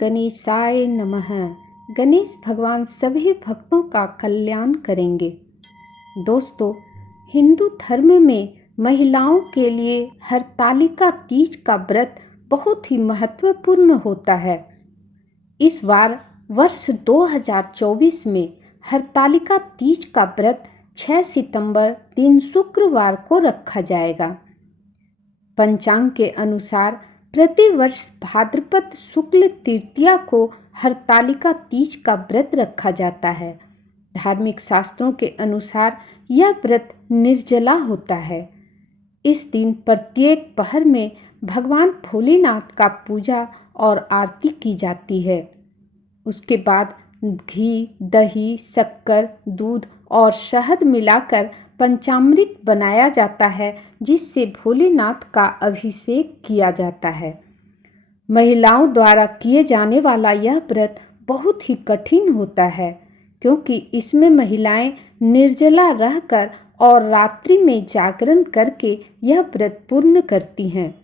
गणेशाय नमः। गणेश भगवान सभी भक्तों का कल्याण करेंगे। दोस्तों, हिंदू धर्म में महिलाओं के लिए हरतालिका तीज का व्रत बहुत ही महत्वपूर्ण होता है। इस बार वर्ष 2024 में हरतालिका तीज का व्रत 6 सितंबर दिन शुक्रवार को रखा जाएगा। पंचांग के अनुसार प्रतिवर्ष भाद्रपद शुक्ल तृतीया को हरतालिका तीज का व्रत रखा जाता है। धार्मिक शास्त्रों के अनुसार यह व्रत निर्जला होता है। इस दिन प्रत्येक पहर में भगवान भोलेनाथ का पूजा और आरती की जाती है। उसके बाद घी, दही, शक्कर, दूध और शहद मिलाकर पंचामृत बनाया जाता है, जिससे भोलेनाथ का अभिषेक किया जाता है। महिलाओं द्वारा किए जाने वाला यह व्रत बहुत ही कठिन होता है, क्योंकि इसमें महिलाएं निर्जला रहकर और रात्रि में जागरण करके यह व्रत पूर्ण करती हैं।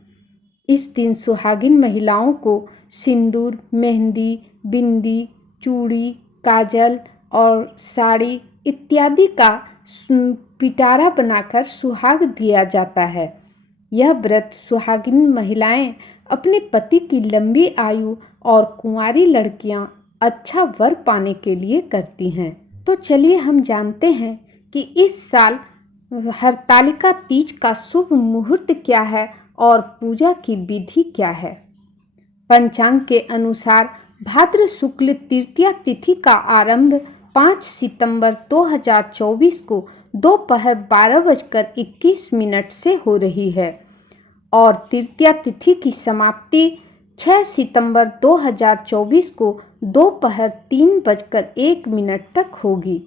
इस दिन सुहागिन महिलाओं को सिंदूर, मेहंदी, बिंदी, चूड़ी, काजल और साड़ी इत्यादि का पिटारा बनाकर सुहाग दिया जाता है। यह व्रत सुहागिन महिलाएं अपने पति की लंबी आयु और कुंवारी लड़कियां अच्छा वर पाने के लिए करती हैं। तो चलिए हम जानते हैं कि इस साल हरतालिका तीज का शुभ मुहूर्त क्या है और पूजा की विधि क्या है। पंचांग के अनुसार भाद्र शुक्ल तृतीया तिथि का आरंभ 5 सितंबर 2024 को दोपहर 12:21 से हो रही है और तृतीया तिथि की समाप्ति 6 सितंबर 2024 को दोपहर 3:01 तक होगी।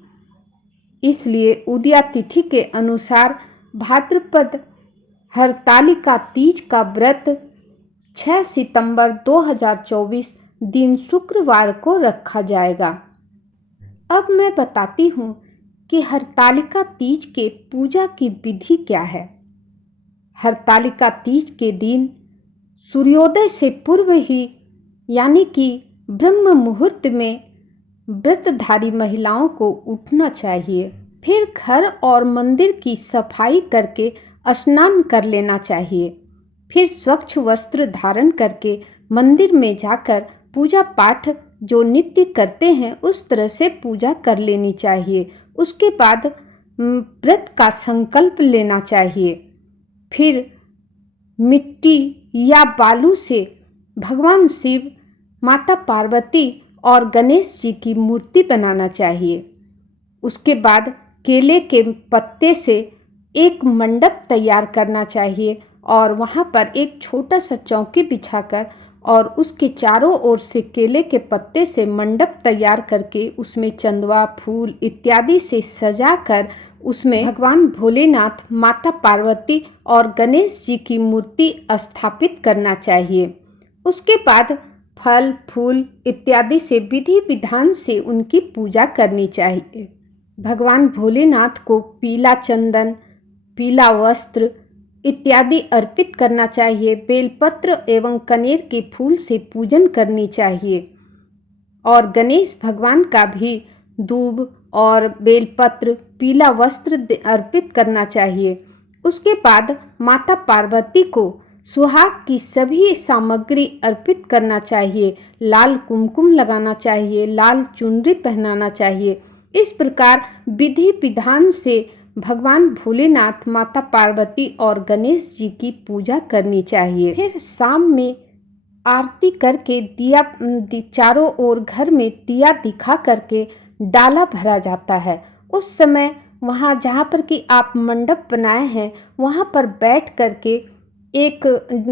इसलिए उदया तिथि के अनुसार भाद्रपद हरतालिका तीज का व्रत 6 सितंबर 2024 दिन शुक्रवार को रखा जाएगा। अब मैं बताती हूँ कि हरतालिका तीज के पूजा की विधि क्या है। हरतालिका तीज के दिन सूर्योदय से पूर्व ही यानी कि ब्रह्म मुहूर्त में व्रतधारी महिलाओं को उठना चाहिए। फिर घर और मंदिर की सफाई करके स्नान कर लेना चाहिए। फिर स्वच्छ वस्त्र धारण करके मंदिर में जाकर पूजा पाठ जो नित्य करते हैं उस तरह से पूजा कर लेनी चाहिए। उसके बाद व्रत का संकल्प लेना चाहिए। फिर मिट्टी या बालू से भगवान शिव, माता पार्वती और गणेश जी की मूर्ति बनाना चाहिए। उसके बाद केले के पत्ते से एक मंडप तैयार करना चाहिए और वहाँ पर एक छोटा सा चौकी बिछाकर और उसके चारों ओर से केले के पत्ते से मंडप तैयार करके उसमें चंदवा, फूल इत्यादि से सजाकर उसमें भगवान भोलेनाथ, माता पार्वती और गणेश जी की मूर्ति स्थापित करना चाहिए। उसके बाद फल, फूल इत्यादि से विधि विधान से उनकी पूजा करनी चाहिए। भगवान भोलेनाथ को पीला चंदन, पीला वस्त्र इत्यादि अर्पित करना चाहिए। बेलपत्र एवं कनेर के फूल से पूजन करनी चाहिए और गणेश भगवान का भी दूब और बेलपत्र, पीला वस्त्र अर्पित करना चाहिए। उसके बाद माता पार्वती को सुहाग की सभी सामग्री अर्पित करना चाहिए। लाल कुमकुम लगाना चाहिए, लाल चुनरी पहनाना चाहिए। इस प्रकार विधि विधान से भगवान भोलेनाथ, माता पार्वती और गणेश जी की पूजा करनी चाहिए। फिर शाम में आरती करके दिया चारों ओर घर में दिया दिखा करके डाला भरा जाता है। उस समय वहाँ जहाँ पर कि आप मंडप बनाए हैं वहाँ पर बैठ करके एक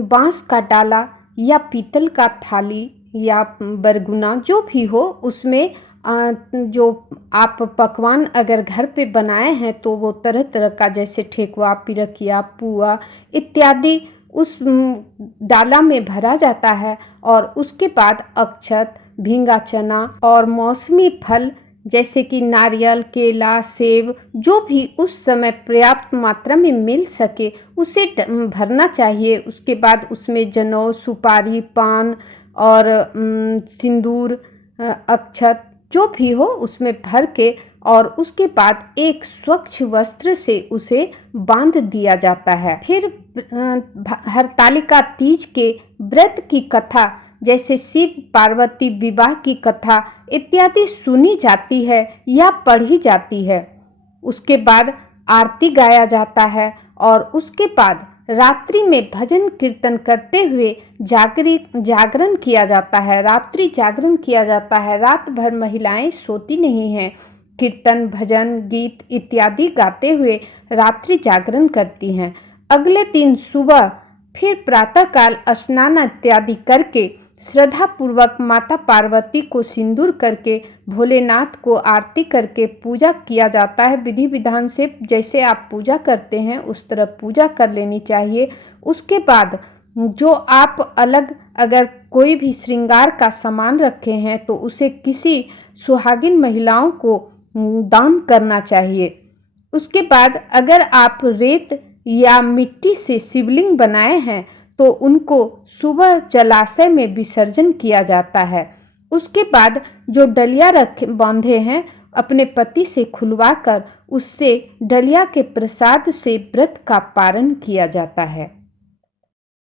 बांस का डाला या पीतल का थाली या बरगुना जो भी हो उसमें जो आप पकवान अगर घर पे बनाए हैं तो वो तरह तरह का जैसे ठेकुआ, पिरकिया, पुआ इत्यादि उस डाला में भरा जाता है और उसके बाद अक्षत, भींगा चना और मौसमी फल जैसे कि नारियल, केला, सेब जो भी उस समय पर्याप्त मात्रा में मिल सके उसे भरना चाहिए। उसके बाद उसमें जनेऊ, सुपारी, पान और सिंदूर, अक्षत जो भी हो उसमें भर के और उसके बाद एक स्वच्छ वस्त्र से उसे बांध दिया जाता है। फिर हरतालिका तीज के व्रत की कथा जैसे शिव पार्वती विवाह की कथा इत्यादि सुनी जाती है या पढ़ी जाती है। उसके बाद आरती गाया जाता है और उसके बाद रात्रि में भजन कीर्तन करते हुए जागरण किया जाता है, रात्रि जागरण किया जाता है। रात भर महिलाएं सोती नहीं हैं, कीर्तन भजन गीत इत्यादि गाते हुए रात्रि जागरण करती हैं। अगले दिन सुबह फिर प्रातःकाल स्नान इत्यादि करके श्रद्धा पूर्वक माता पार्वती को सिंदूर करके भोलेनाथ को आरती करके पूजा किया जाता है। विधि विधान से जैसे आप पूजा करते हैं उस तरह पूजा कर लेनी चाहिए। उसके बाद जो आप अलग अगर कोई भी श्रृंगार का सामान रखे हैं तो उसे किसी सुहागिन महिलाओं को दान करना चाहिए। उसके बाद अगर आप रेत या मिट्टी से शिवलिंग बनाए हैं तो उनको सुबह जलाशय में विसर्जन किया जाता है। उसके बाद जो डलिया बांधे हैं अपने पति से खुलवाकर उससे डलिया के प्रसाद से व्रत का पारण किया जाता है।